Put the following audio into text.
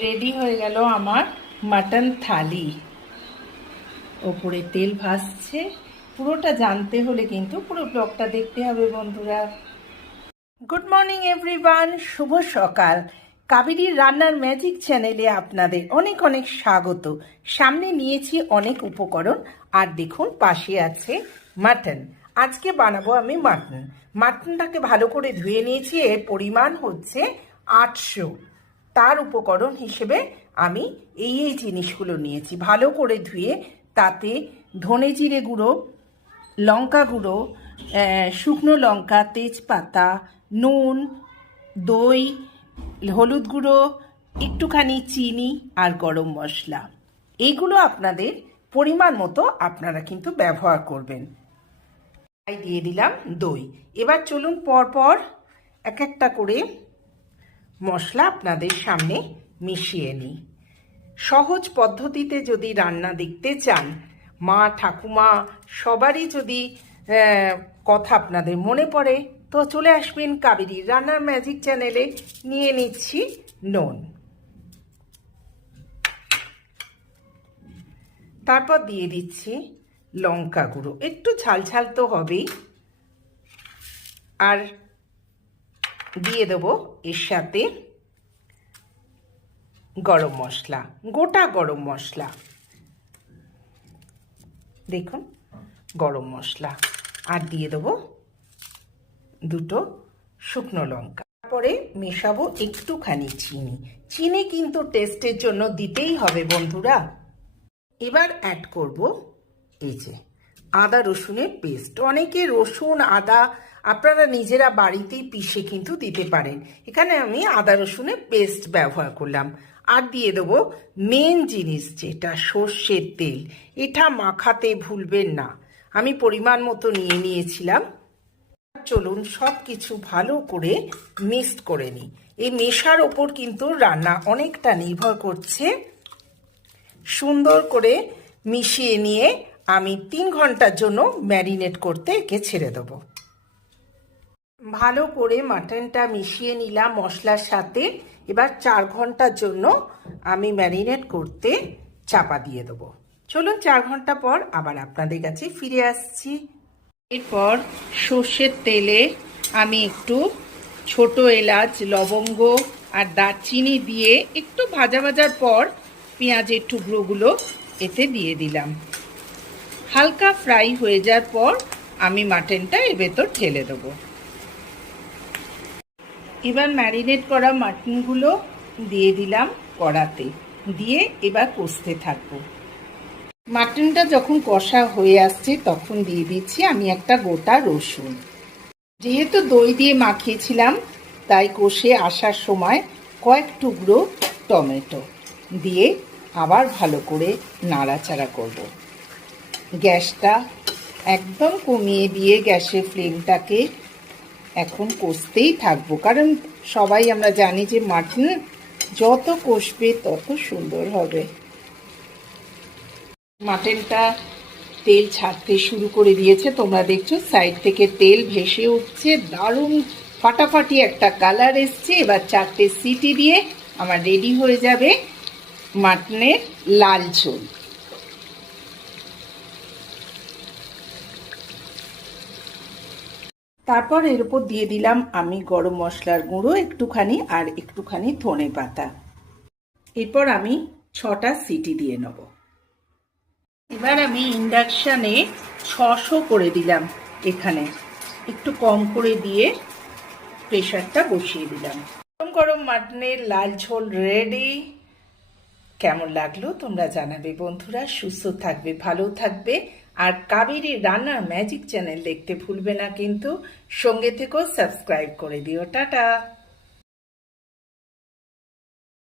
Ready হয়ে গেল আমার মাটন থালি। ওপরে তেল ভাসছে। পুরোটা জানতে হলে কিন্তু পুরো ব্লগটা দেখতে হবে বন্ধুরা। গুড মর্নিং এভরিওয়ান, শুভ সকাল। কাবেরীর রান্নার ম্যাজিক চ্যানেলে আপনাদের অনেক অনেক স্বাগত। সামনে নিয়েছি অনেক উপকরণ, আর দেখুন পাশে আছে মাটন। আজকে বানাবো আমি মাটনটাকে ভালো করে ধুয়ে নিয়েছি। এর পরিমাণ হচ্ছে 800। তার উপকরণ হিসেবে আমি এই জিনিসগুলো নিয়েছি। ভালো করে ধুয়ে তাতে ধনে জিরে গুঁড়ো, লঙ্কা গুঁড়ো, শুকনো লঙ্কা, তেজপাতা, নুন, দই, হলুদ গুঁড়ো, একটুখানি চিনি আর গরম মশলা। এইগুলো আপনাদের পরিমাণ মতো আপনারা কিন্তু ব্যবহার করবেন। দিয়ে দিলাম দই। এবার চলুন পরপর এক একটা করে মশলা আপনাদের সামনে মিশিয়ে নিই। সহজ পদ্ধতিতে যদি রান্না দেখতে চান, মা ঠাকুমা সবারই যদি কথা আপনাদের মনে পড়ে, তো চলে আসবেন কাবেরীর রান্নার ম্যাজিক চ্যানেলে। নিয়ে নিচ্ছি নুন, তারপর দিয়ে দিচ্ছি লঙ্কা গুঁড়ো, একটু ঝাল ঝাল তো হবেই। আর দিয়ে দেবো এর সাথে গরম মশলা, গোটা গরম মশলা। দেখুন গরম মশলা, আর দিয়ে দেবো দুটো শুকনো লঙ্কা। তারপরে মেশাবো একটুখানি চিনি। চিনি কিন্তু টেস্টের জন্য দিতেই হবে বন্ধুরা। এবার অ্যাড করব এই যে আদা রসুনের পেস্ট। অনেকে রসুন আদা আপনারা নিজেরা বাড়িতেই পিষে কিন্তু দিতে পারেন। এখানে আমি আদা রসুনের পেস্ট ব্যবহার করলাম। আর দিয়ে দেবো মেন জিনিস, যেটা সর্ষের তেল। এটা মাখাতে ভুলবেন না। আমি পরিমাণ মতো নিয়ে নিয়েছিলাম। চলুন সব কিছু ভালো করে মিক্সড করে নিই। এই মেশার ওপর কিন্তু রান্না অনেকটা নির্ভর করছে। সুন্দর করে মিশিয়ে নিয়ে আমি 3 ঘন্টার জন্য ম্যারিনেট করতে একে ছেড়ে দেবো। ভালো করে মাটনটা মিশিয়ে নিলাম মশলার সাথে। এবার 4 ঘন্টার জন্য আমি ম্যারিনেট করতে চাপা দিয়ে দেবো। চলুন 4 ঘন্টা পর আবার আপনাদের কাছে ফিরে আসছি। এরপর সর্ষের তেলে আমি একটু ছোট এলাচ, লবঙ্গ আর দারচিনি দিয়ে একটু ভাজার পর পেঁয়াজের টুকরোগুলো এতে দিয়ে দিলাম। হালকা ফ্রাই হয়ে যাওয়ার পর আমি মাটনটা এর ভেতর ঢেলে দেবো। এবার ম্যারিনেট করা মাটনগুলো দিয়ে দিলাম কড়াতে, দিয়ে এবার কষতে থাকবো। মাটনটা যখন কষা হয়ে আসছে তখন দিয়ে দিচ্ছি আমি একটা গোটা রসুন। যেহেতু দই দিয়ে মাখিয়েছিলাম, তাই কষে আসার সময় কয়েক টুকরো টমেটো দিয়ে আবার ভালো করে নাড়াচাড়া করব। গ্যাসটা একদম কমিয়ে দিয়ে গ্যাসের ফ্লেমটাকে এখন কষতেই থাকবো, কারণ সবাই আমরা জানি যে মাটন যত কষবে তত সুন্দর হবে। মাটনটা তেল ছাড়তে শুরু করে দিয়েছে, তোমরা দেখছো সাইড থেকে তেল ভেসে উঠছে, দারুণ ফাটাফাটি একটা কালার এসছে। এবার 4টে সিটি দিয়ে আমার রেডি হয়ে যাবে মাটনের লাল ঝোল। তারপর এর উপর দিয়ে দিলাম আমি গরম মশলার গুঁড়ো একটুখানি, আর একটুখানি ধনে পাতা। এরপর আমি 6টা সিটি দিয়ে নেব। এবার আমি ইন্ডাকশানে 600 করে দিলাম। এখানে একটু কম করে দিয়ে প্রেশারটা বসিয়ে দিলাম। গরম গরম মাটনের লাল ঝোল রেডি। কেমন লাগলো তোমরা জানাবে বন্ধুরা। সুস্থ থাকবে, ভালো থাকবে, আর কাবেরীর রান্নার ম্যাজিক চ্যানেল দেখতে ভুলবে না কিন্তু। সঙ্গে থেকেও সাবস্ক্রাইব করে দিও। টাটা।